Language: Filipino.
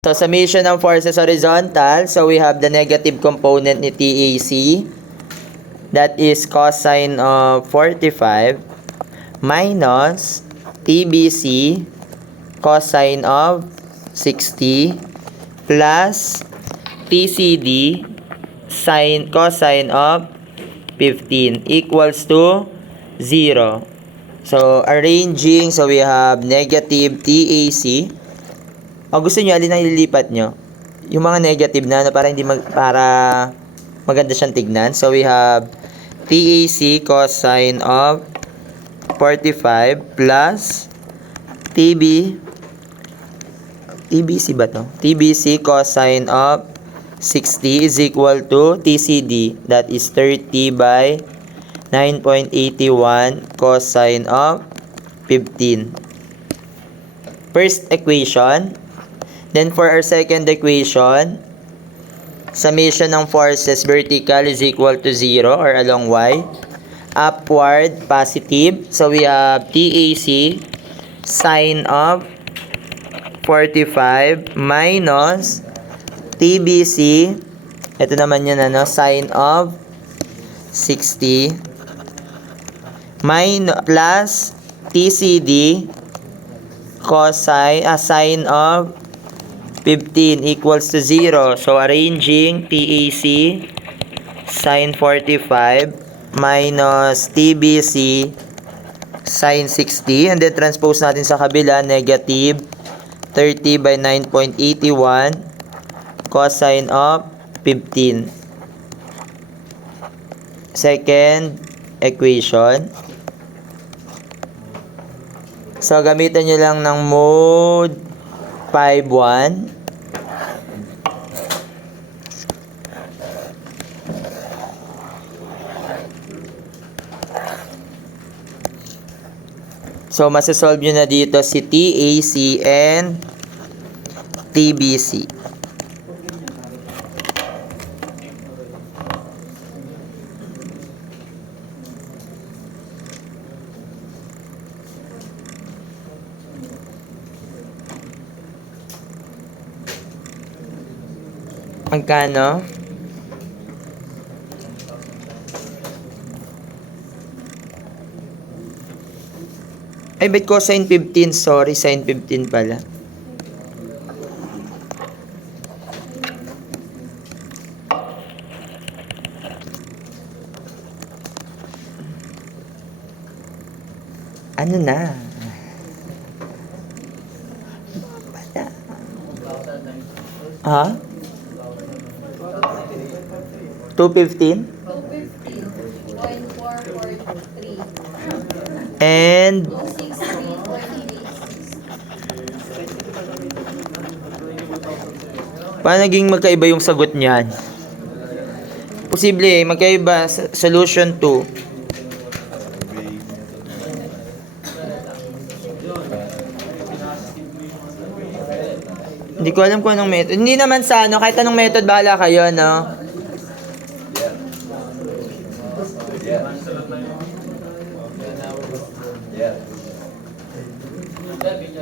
So, summation ng forces horizontal. So, we have the negative component ni TAC. That is cosine of 45 minus TBC cosine of 60 plus TCD cosine of 15 equals to 0. So, arranging, so we have negative TAC. O gusto nyo, alin ang ililipat nyo? Yung mga negative na, para maganda siyang tignan. So, we have TAC cosine of 45 plus TBC ba to? TBC cosine of 60 is equal to TCD. That is 30 by 9.81 cosine of 15. First equation. Then for our second equation, summation ng forces vertical is equal to 0 or along y. Upward, positive. So we have TAC sine of 45 minus TBC. Ito naman yun, sine of 60 plus TCD sine of 15 equals to 0. So, arranging TAC sine 45 minus TBC sine 60. And then, transpose natin sa kabila, negative 30 by 9.81 cosine of 15. Second equation. So, gamitan nyo lang ng mode 5.1. So, masasolve nyo na dito si TAC and TBC. Magkano? Ay, ba't cosine 15? Sorry, sine 15 pala. Ano na? Ha? 215? 215.443. And 263.86. paano naging magkaiba yung sagot niyan? Posible magkaiba. Solution 2. Hindi ko alam kung anong method. Hindi naman sa kahit anong method bahala kayo, no?